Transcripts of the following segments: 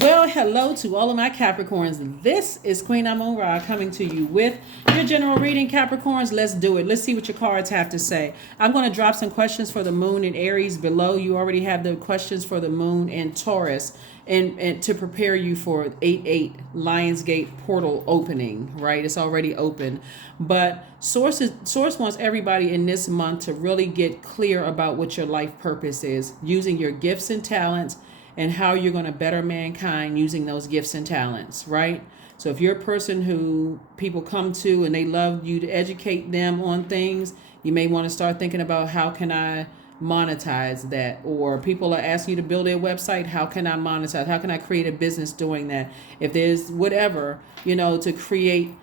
Well, hello to all of my Capricorns. This is Queen Amun Ra coming to you with your general reading, Capricorns. Let's do it. Let's see what your cards have to say. I'm going to drop some questions for the moon in Aries below. You already have the questions for the moon in Taurus and to prepare you for 8/8 Lionsgate portal opening, right? It's already open. But Source wants everybody in this month to really get clear about what your life purpose is, using your gifts and talents and how you're going to better mankind using those gifts and talents, right? So if you're a person who people come to and they love you to educate them on things, you may want to start thinking about how can I monetize that? Or people are asking you to build a website, how can I monetize? How can I create a business doing that? If there's whatever, to create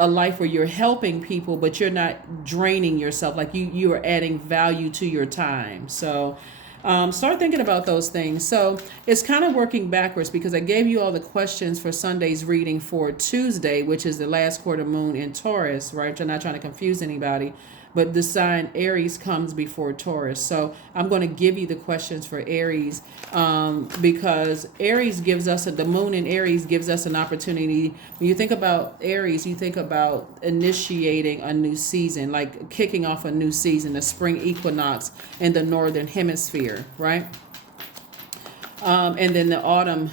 a life where you're helping people but you're not draining yourself, like you are adding value to your time. So start thinking about those things. So it's kind of working backwards because I gave you all the questions for Sunday's reading for Tuesday, which is the last quarter moon in Taurus, right? I'm not trying to confuse anybody, but the sign Aries comes before Taurus. So I'm going to give you the questions for Aries because Aries gives us, the moon in Aries gives us an opportunity. When you think about Aries, you think about initiating a new season, like kicking off a new season, the spring equinox in the northern hemisphere, right? And then the autumn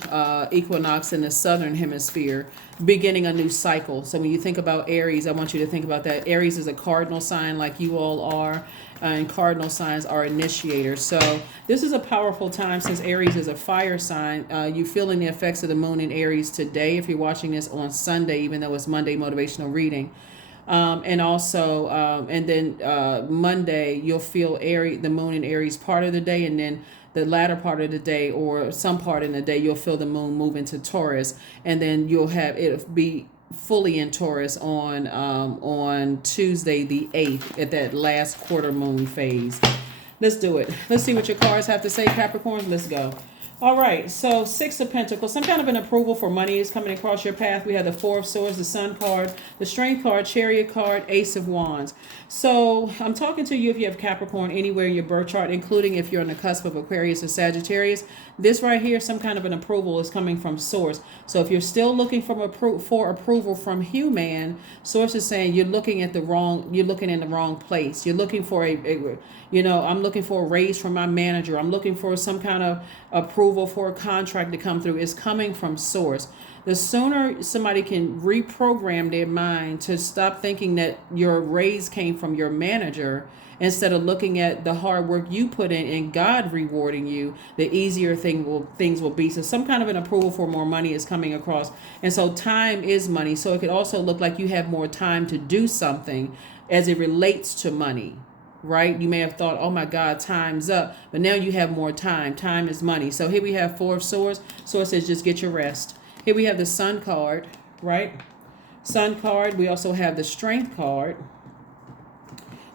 equinox in the southern hemisphere, beginning a new cycle. So when you think about Aries, I want you to think about that. Aries is a cardinal sign like you all are, and cardinal signs are initiators. So this is a powerful time since Aries is a fire sign. You're feeling the effects of the moon in Aries today if you're watching this on Sunday, even though it's Monday motivational reading. And then Monday, you'll feel the moon in Aries part of the day, and then the latter part of the day or some part in the day, you'll feel the moon move into Taurus, and then you'll have it be fully in Taurus on Tuesday the 8th at that last quarter moon phase. Let's do it. Let's see what your cards have to say, Capricorn. Let's go. All right, so Six of Pentacles, some kind of an approval for money is coming across your path. We have the Four of Swords, the Sun card, the Strength card, Chariot card, Ace of Wands. So I'm talking to you if you have Capricorn anywhere in your birth chart, including if you're on the cusp of Aquarius or Sagittarius. This right here, some kind of an approval is coming from Source. So if you're still looking for approval from human, Source is saying you're looking in the wrong place. You're looking for I'm looking for a raise from my manager. I'm looking for some kind of approval for a contract to come through. Is coming from Source. The sooner somebody can reprogram their mind to stop thinking that your raise came from your manager, instead of looking at the hard work you put in and God rewarding you, the easier things will be. So some kind of an approval for more money is coming across. And so time is money. So it could also look like you have more time to do something as it relates to money. Right? You may have thought, oh my God, time's up. But now you have more time. Time is money. So here we have Four of Swords. Source says just get your rest. Here we have the Sun card, right? Sun card. We also have the Strength card.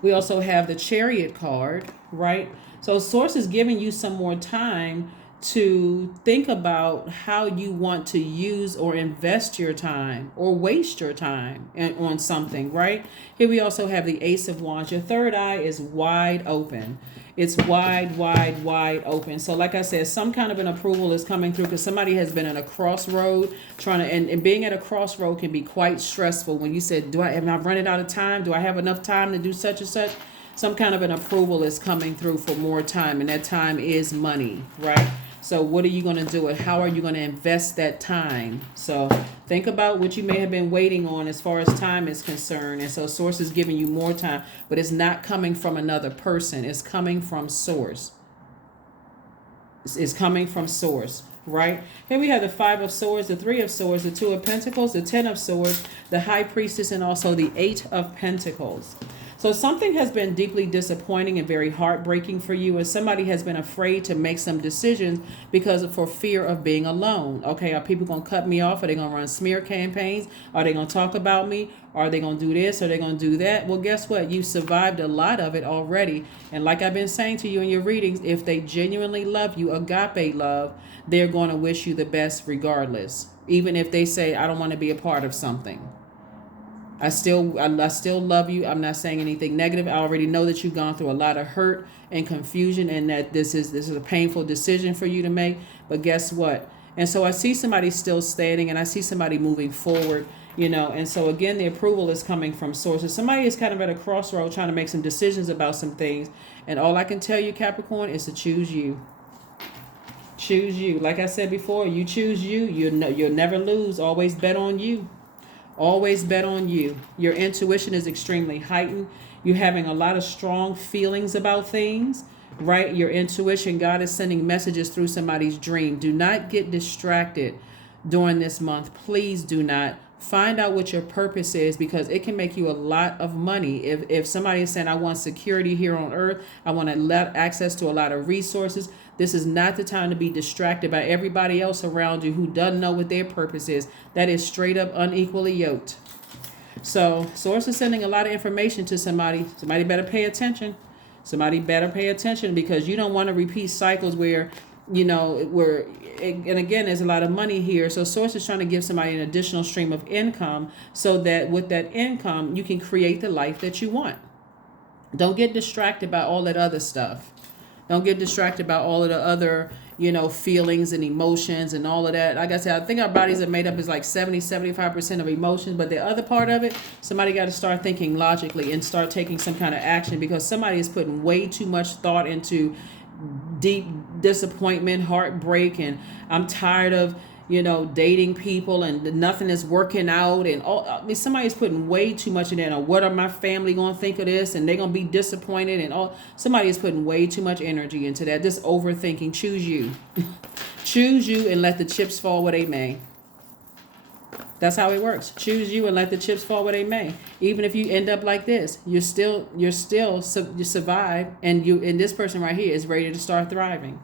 We also have the Chariot card, right? So Source is giving you some more time to think about how you want to use or invest your time or waste your time on something, right? Here we also have the Ace of Wands. Your third eye is wide open. It's wide, wide, wide open. So like I said, some kind of an approval is coming through because somebody has been in a crossroad and being at a crossroad can be quite stressful. When you said, am I running out of time? Do I have enough time to do such and such? Some kind of an approval is coming through for more time, and that time is money, right? So what are you going to do it? How are you going to invest that time? So think about what you may have been waiting on as far as time is concerned. And so Source is giving you more time, but it's not coming from another person. It's coming from Source. It's coming from Source, right? Here we have the Five of Swords, the Three of Swords, the Two of Pentacles, the Ten of Swords, the High Priestess, and also the Eight of Pentacles. So something has been deeply disappointing and very heartbreaking for you, and somebody has been afraid to make some decisions for fear of being alone. Okay, are people going to cut me off? Are they going to run smear campaigns? Are they going to talk about me? Are they going to do this? Are they going to do that? Well, guess what? You survived a lot of it already. And like I've been saying to you in your readings, if they genuinely love you, agape love, they're going to wish you the best regardless. Even if they say, I don't want to be a part of something. I still love you. I'm not saying anything negative. I already know that you've gone through a lot of hurt and confusion, and that this is a painful decision for you to make. But guess what? And so I see somebody still standing, and I see somebody moving forward, and so again, the approval is coming from sources. Somebody is kind of at a crossroad trying to make some decisions about some things. And all I can tell you, Capricorn, is to choose you. Choose you. Like I said before, you choose you. You'll never lose. Always bet on you. Always bet on you. Your intuition is extremely heightened. You're having a lot of strong feelings about things, right? Your intuition, God is sending messages through somebody's dream. Do not get distracted during this month. Please do not. Find out what your purpose is, because it can make you a lot of money. If somebody is saying, I want security here on earth, I want to let access to a lot of resources, this is not the time to be distracted by everybody else around you who doesn't know what their purpose is. That is straight up unequally yoked. So source is sending a lot of information to somebody. Somebody better pay attention. Somebody better pay attention, because you don't want to repeat cycles where, and again, there's a lot of money here. So source is trying to give somebody an additional stream of income, so that with that income, you can create the life that you want. Don't get distracted by all that other stuff. Don't get distracted by all of the other, feelings and emotions and all of that. Like I said, I think our bodies are made up as like 75% of emotions, but the other part of it, somebody got to start thinking logically and start taking some kind of action, because somebody is putting way too much thought into deep disappointment, heartbreak, and I'm tired of, dating people and nothing is working out, and all. I mean, somebody's putting way too much in there. And what are my family going to think of this? And they're going to be disappointed, and all. Somebody is putting way too much energy into that. This overthinking. Choose you. Choose you and let the chips fall where they may. That's how it works. Choose you and let the chips fall where they may. Even if you end up like this, you survive, and this person right here is ready to start thriving.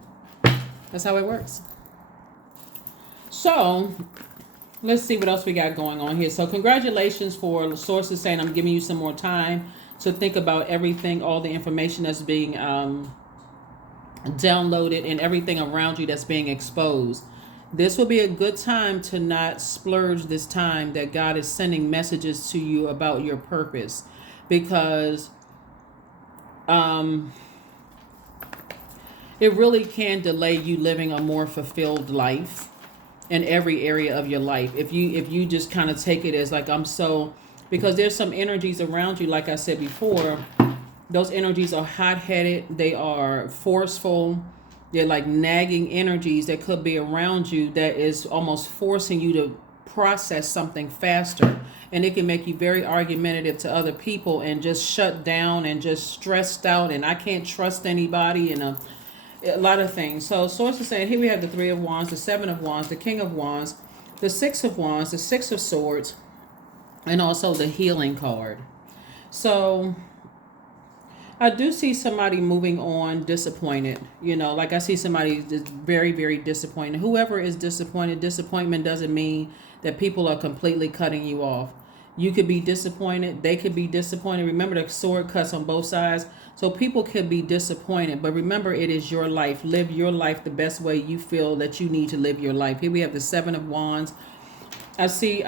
That's how it works. So let's see what else we got going on here. So congratulations for sources saying I'm giving you some more time to think about everything, all the information that's being downloaded and everything around you that's being exposed. This will be a good time to not splurge this time that God is sending messages to you about your purpose, because it really can delay you living a more fulfilled life in every area of your life. If you just kind of take it as like, because there's some energies around you, like I said before, those energies are hot-headed, they are forceful, they're like nagging energies that could be around you that is almost forcing you to process something faster. And it can make you very argumentative to other people and just shut down and just stressed out, and I can't trust anybody, and a lot of things. So source is saying here we have the 3 of Wands, the 7 of Wands, the King of Wands, the 6 of Wands, the 6 of Swords, and also the healing card. So I do see somebody moving on disappointed. Like I see somebody that's very, very disappointed. Whoever is disappointed, disappointment doesn't mean that people are completely cutting you off. You could be disappointed. They could be disappointed. Remember, the sword cuts on both sides. So people could be disappointed. But remember, it is your life. Live your life the best way you feel that you need to live your life. Here we have the 7 of Wands. I see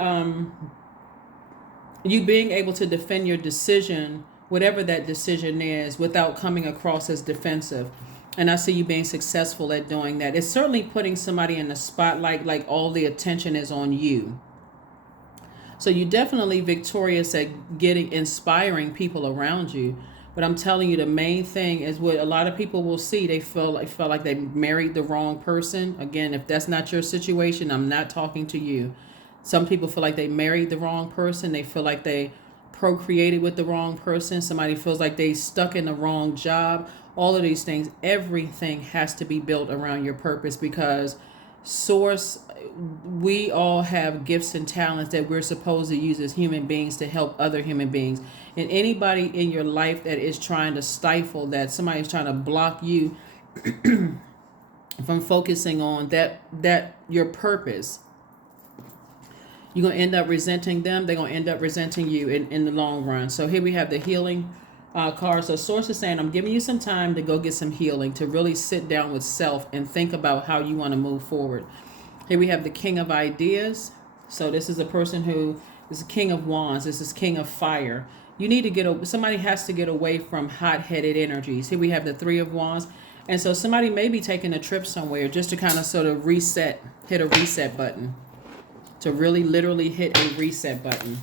you being able to defend your decision, whatever that decision is, without coming across as defensive. And I see you being successful at doing that. It's certainly putting somebody in the spotlight, like all the attention is on you. So you're definitely victorious at inspiring people around you. But I'm telling you, the main thing is what a lot of people will see. They feel like they married the wrong person. Again, if that's not your situation, I'm not talking to you. Some people feel like they married the wrong person. They feel like they procreated with the wrong person. Somebody feels like they stuck in the wrong job. All of these things, everything has to be built around your purpose, because we all have gifts and talents that we're supposed to use as human beings to help other human beings. And anybody in your life that is trying to stifle that, somebody's trying to block you from focusing on that your purpose, you're going to end up resenting them. They're going to end up resenting you in the long run. So here we have the healing card. So source is saying, I'm giving you some time to go get some healing, to really sit down with self and think about how you want to move forward. Here we have the King of Ideas. So this is a person who is a King of Wands. This is King of Fire. You need to somebody has to get away from hot-headed energies. Here we have the 3 of Wands. And so somebody may be taking a trip somewhere just to kind of sort of hit a reset button, to really literally hit a reset button.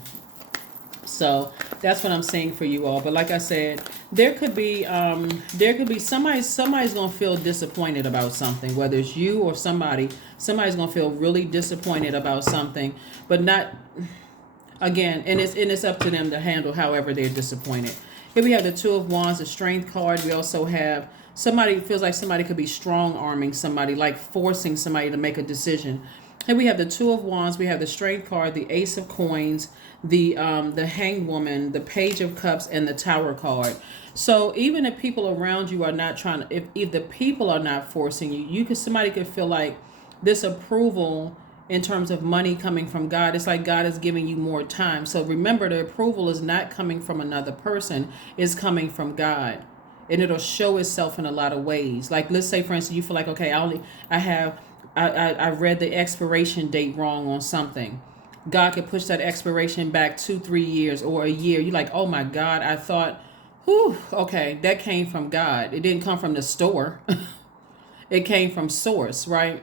So that's what I'm saying for you all. But like I said, there could be somebody's gonna feel disappointed about something, whether it's you or somebody's gonna feel really disappointed about something, but not, again, and it's up to them to handle however they're disappointed. Here we have the Two of Wands, the Strength card. We also have somebody feels like somebody could be strong arming somebody, like forcing somebody to make a decision. Here we have the Two of Wands, we have the Strength card, the Ace of Coins, the Hanged Woman, the Page of Cups, and the Tower card. So even if people around you are not trying to, if the people are not forcing you, somebody could feel like this approval in terms of money coming from God. It's like God is giving you more time. So remember, the approval is not coming from another person, it's coming from God. And it'll show itself in a lot of ways. Like, let's say, for instance, you feel like, okay, I read the expiration date wrong on something. God could push that expiration back 2-3 years or a year. You're like, oh my God, I thought, whew, okay, that came from God. It didn't come from the store. It came from source, right?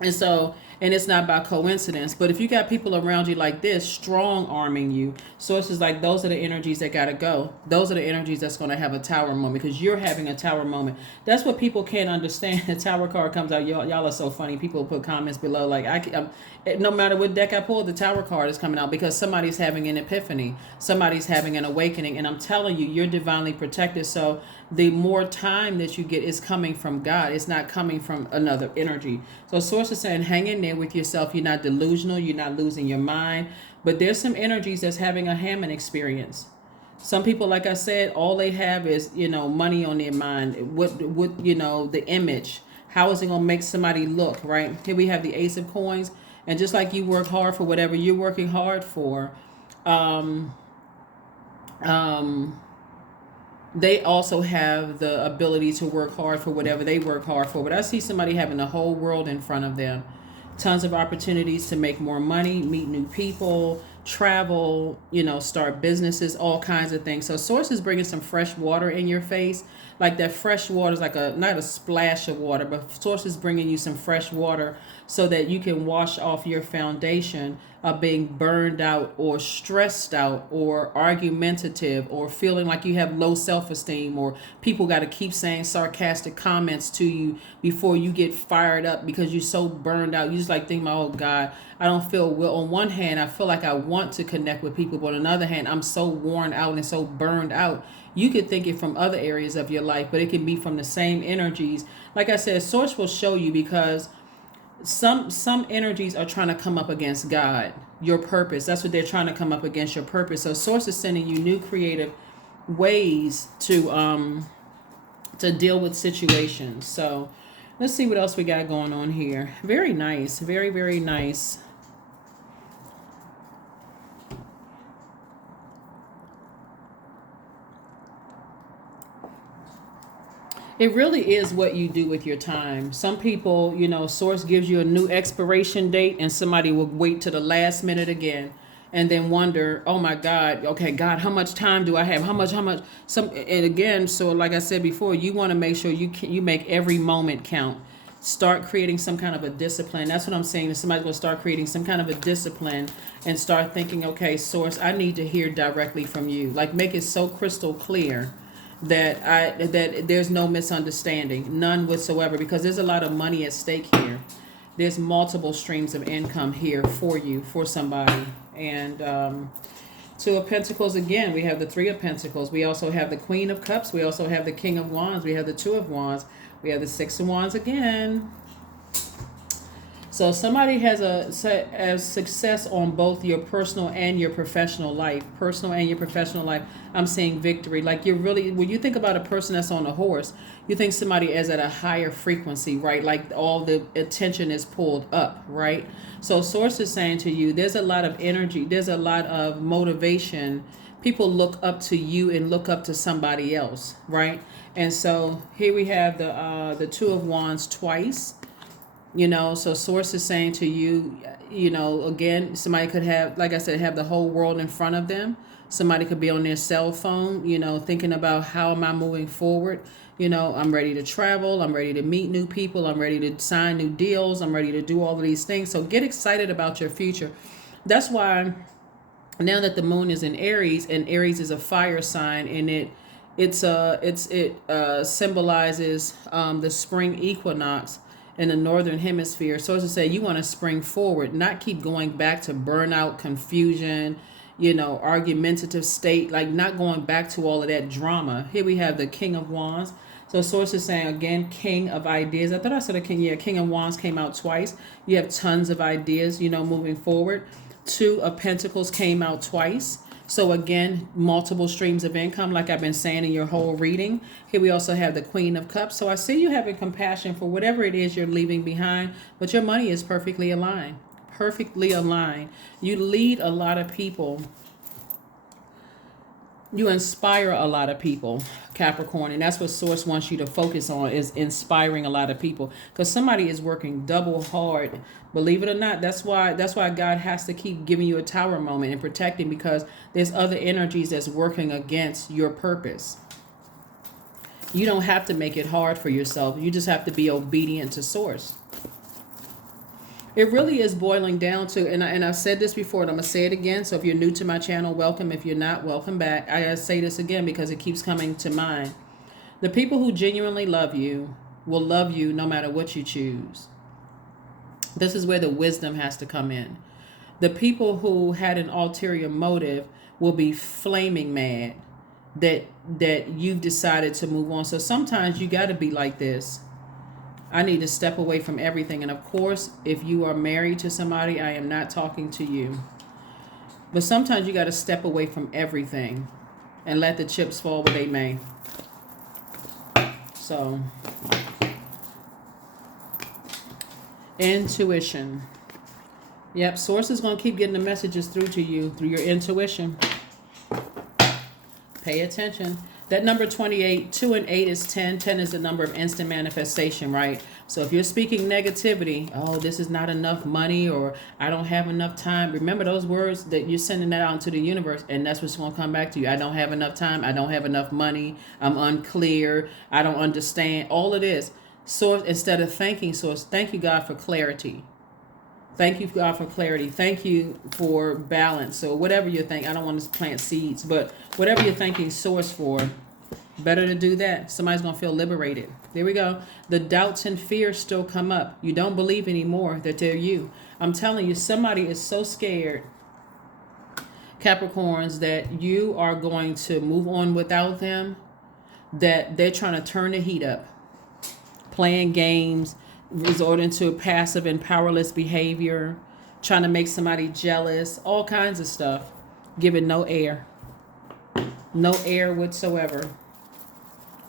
And so, and it's not by coincidence. But if you got people around you like this, strong arming you, sources like, those are the energies that got to go. Those are the energies that's going to have a tower moment, because you're having a tower moment. That's what people can't understand. The tower card comes out. Y'all are so funny. People put comments below like, no matter what deck I pull, the tower card is coming out because somebody's having an epiphany. Somebody's having an awakening. And I'm telling you, you're divinely protected. So the more time that you get is coming from God. It's not coming from another energy. So source is saying, hang in there with yourself. You're not delusional. You're not losing your mind. But there's some energies that's having a Hammond experience. Some people, like I said, all they have is, money on their mind. What, the image. How is it going to make somebody look, right? Here we have the Ace of Coins. And just like you work hard for whatever you're working hard for, they also have the ability to work hard for whatever they work hard for. But I see somebody having the whole world in front of them. Tons of opportunities to make more money, meet new people, travel, start businesses, all kinds of things. So source is bringing some fresh water in your face. Like that fresh water is like not a splash of water, but source is bringing you some fresh water so that you can wash off your foundation of being burned out or stressed out or argumentative or feeling like you have low self-esteem, or people got to keep saying sarcastic comments to you before you get fired up because you're so burned out. You just like think, oh God, I don't feel well. On one hand, I feel like I want to connect with people, but on the other hand, I'm so worn out and so burned out. You could think it from other areas of your life, but it can be from the same energies. Like I said, source will show you, because some energies are trying to come up against God, your purpose. That's what they're trying to come up against, your purpose. So source is sending you new creative ways to deal with situations. So let's see what else we got going on here. Very nice. Very, very nice. It really is what you do with your time. Some people, source gives you a new expiration date and somebody will wait to the last minute again and then wonder, oh my God, okay, God, how much time do I have? How much, and again, so like I said before, you want to make sure you make every moment count. Start creating some kind of a discipline. That's what I'm saying. That somebody's going to start creating some kind of a discipline and start thinking, okay, source, I need to hear directly from you. Like, make it so crystal clear that there's no misunderstanding, none whatsoever, because there's a lot of money at stake here. There's multiple streams of income here for you, for somebody. And Two of Pentacles, again, we have the Three of Pentacles. We also have the Queen of Cups. We also have the King of Wands. We have the Two of Wands. We have the Six of Wands again. So somebody has success on both your personal and your professional life. Personal and your professional life. I'm seeing victory. Like, you're really, when you think about a person that's on a horse, you think somebody is at a higher frequency, right? Like all the attention is pulled up, right? So source is saying to you, there's a lot of energy. There's a lot of motivation. People look up to you and look up to somebody else, right? And so here we have the Two of Wands twice. So source is saying to you, again, somebody could have, like I said, have the whole world in front of them. Somebody could be on their cell phone, thinking about how am I moving forward. I'm ready to travel. I'm ready to meet new people. I'm ready to sign new deals. I'm ready to do all of these things. So get excited about your future. That's why now that the moon is in Aries, and Aries is a fire sign, and it symbolizes the spring equinox in the northern hemisphere. So as to say, you want to spring forward, not keep going back to burnout, confusion, argumentative state, like not going back to all of that drama. Here we have the King of Wands. So source is saying again, King of Ideas. I thought I said a king. Yeah, King of Wands came out twice. You have tons of ideas, moving forward. Two of Pentacles came out twice. So again, multiple streams of income, like I've been saying in your whole reading. Here we also have the Queen of Cups. So I see you having compassion for whatever it is you're leaving behind, but your money is perfectly aligned. Perfectly aligned. You lead a lot of people. You inspire a lot of people, Capricorn, and that's what source wants you to focus on, is inspiring a lot of people, because somebody is working double hard. Believe it or not, that's why God has to keep giving you a tower moment and protecting, because there's other energies that's working against your purpose. You don't have to make it hard for yourself. You just have to be obedient to source. It really is boiling down to, and I've said this before, and I'm going to say it again. So if you're new to my channel, welcome. If you're not, welcome back. I got to say this again because it keeps coming to mind. The people who genuinely love you will love you no matter what you choose. This is where the wisdom has to come in. The people who had an ulterior motive will be flaming mad that you've decided to move on. So sometimes you got to be like this. I need to step away from everything. And of course, if you are married to somebody, I am not talking to you. But sometimes you got to step away from everything and let the chips fall where they may. So, intuition. Yep, source is going to keep getting the messages through to you through your intuition. Pay attention. That number 28, 2 and 8 is 10. 10 is the number of instant manifestation, right? So if you're speaking negativity, oh, this is not enough money, or I don't have enough time. Remember those words that you're sending that out into the universe, and that's what's going to come back to you. I don't have enough time. I don't have enough money. I'm unclear. I don't understand. All of this. Source, instead of thanking source, thank you, God, for clarity. Thank you, God, for clarity. Thank you for balance. So whatever you're thinking, I don't want to plant seeds, but whatever you're thanking source for, better to do that. Somebody's going to feel liberated. There we go. The doubts and fears still come up. You don't believe anymore that they're you. I'm telling you, somebody is so scared, Capricorns, that you are going to move on without them, that they're trying to turn the heat up, playing games, resorting to passive and powerless behavior, trying to make somebody jealous, all kinds of stuff, giving no air. No air whatsoever.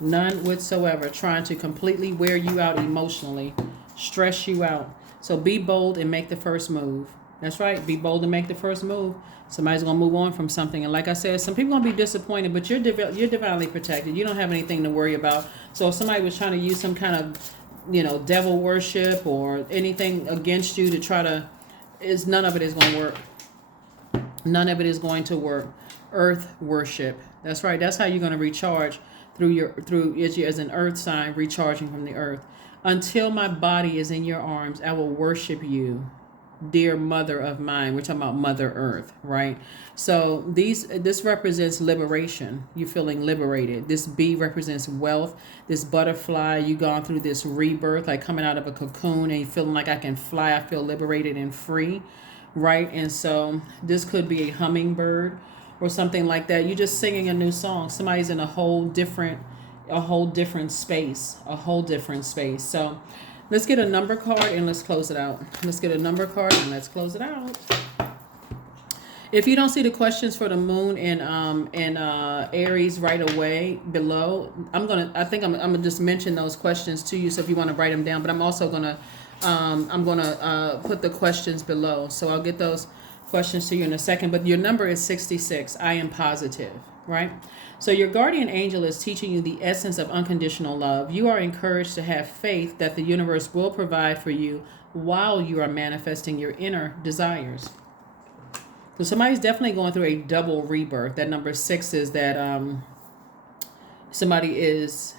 None whatsoever. Trying to completely wear you out emotionally, stress you out. So be bold and make the first move. That's right. Be bold and make the first move. Somebody's going to move on from something. And like I said, some people are going to be disappointed, but you're divinely protected. You don't have anything to worry about. So if somebody was trying to use some kind of devil worship or anything against you to try to, none of it is going to work. None of it is going to work. Earth worship. That's right. That's how you're going to recharge as an earth sign, recharging from the earth. Until my body is in your arms, I will worship you, dear mother of mine. We're talking about Mother Earth, right? So this represents liberation. You're feeling liberated. This bee represents wealth. This butterfly, you gone through this rebirth, like coming out of a cocoon and you feeling like I can fly. I feel liberated and free, right? And so this could be a hummingbird or something like that. You're just singing a new song. Somebody's in a whole different space. So let's get a number card and let's close it out. Let's get a number card and let's close it out. If you don't see the questions for the moon and Aries right away below, I'm gonna just mention those questions to you. So if you want to write them down, but I'm also gonna put the questions below. So I'll get those questions to you in a second. But your number is 66. I am positive. right? So your guardian angel is teaching you the essence of unconditional love. You are encouraged to have faith that the universe will provide for you while you are manifesting your inner desires. So somebody's definitely going through a double rebirth. That number 6 is that somebody is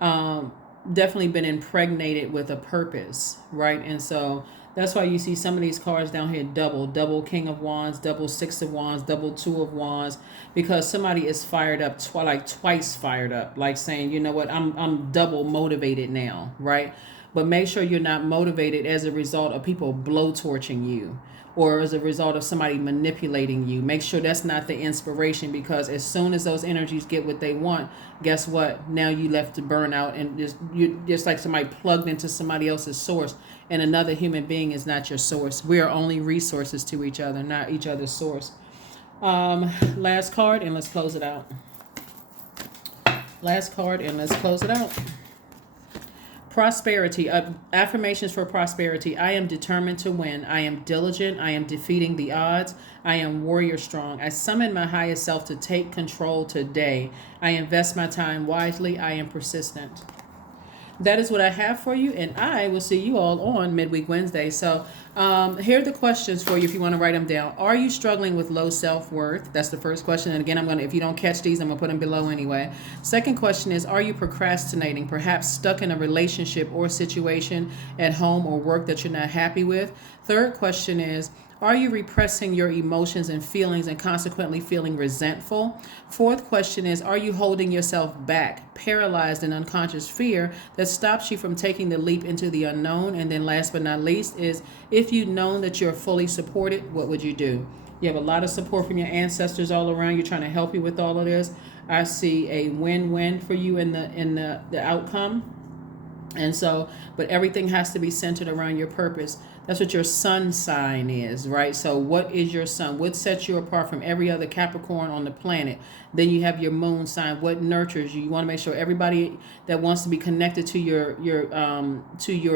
definitely been impregnated with a purpose, right? And so that's why you see some of these cards down here double King of Wands, double Six of Wands, double Two of Wands, because somebody is fired up, like twice fired up, like saying, you know what, I'm double motivated now, right? But make sure you're not motivated as a result of people blowtorching you or as a result of somebody manipulating you. Make sure that's not the inspiration, because as soon as those energies get what they want, guess what? Now you left to burn out, and you just like somebody plugged into somebody else's source, and another human being is not your source. We are only resources to each other, not each other's source. Last card, and let's close it out. Last card, and let's close it out. Prosperity. Affirmations for prosperity. I am determined to win. I am diligent. I am defeating the odds. I am warrior strong. I summon my highest self to take control today. I invest my time wisely. I am persistent. That is what I have for you, and I will see you all on Midweek Wednesday. So here are the questions for you if you want to write them down. Are you struggling with low self-worth? That's the first question. And again, if you don't catch these, I'm going to put them below anyway. Second question is, are you procrastinating, perhaps stuck in a relationship or situation at home or work that you're not happy with? Third question is, are you repressing your emotions and feelings and consequently feeling resentful? Fourth question is, are you holding yourself back, paralyzed in unconscious fear that stops you from taking the leap into the unknown? And then last but not least is, if you'd known that you're fully supported, what would you do? You have a lot of support from your ancestors all around you trying to help you with all of this. I see a win-win for you in the outcome. And so, but everything has to be centered around your purpose. That's what your sun sign is, right? So what is your sun? What sets you apart from every other Capricorn on the planet? Then you have your moon sign. What nurtures you? You want to make sure everybody that wants to be connected to your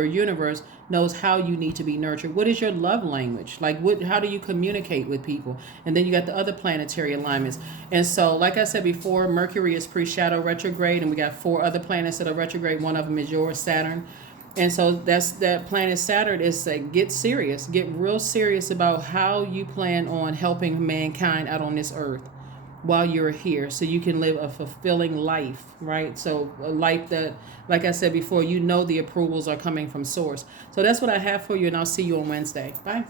universe knows how you need to be nurtured. What is your love language? Like how do you communicate with people? And then you got the other planetary alignments. And so, like I said before, Mercury is pre-shadow retrograde, and we got 4 other planets that are retrograde. One of them is yours, Saturn. And so that planet Saturn is like, get serious, get real serious about how you plan on helping mankind out on this earth while you're here, so you can live a fulfilling life, right? So a life that, like I said before, the approvals are coming from source. So that's what I have for you, and I'll see you on Wednesday. Bye.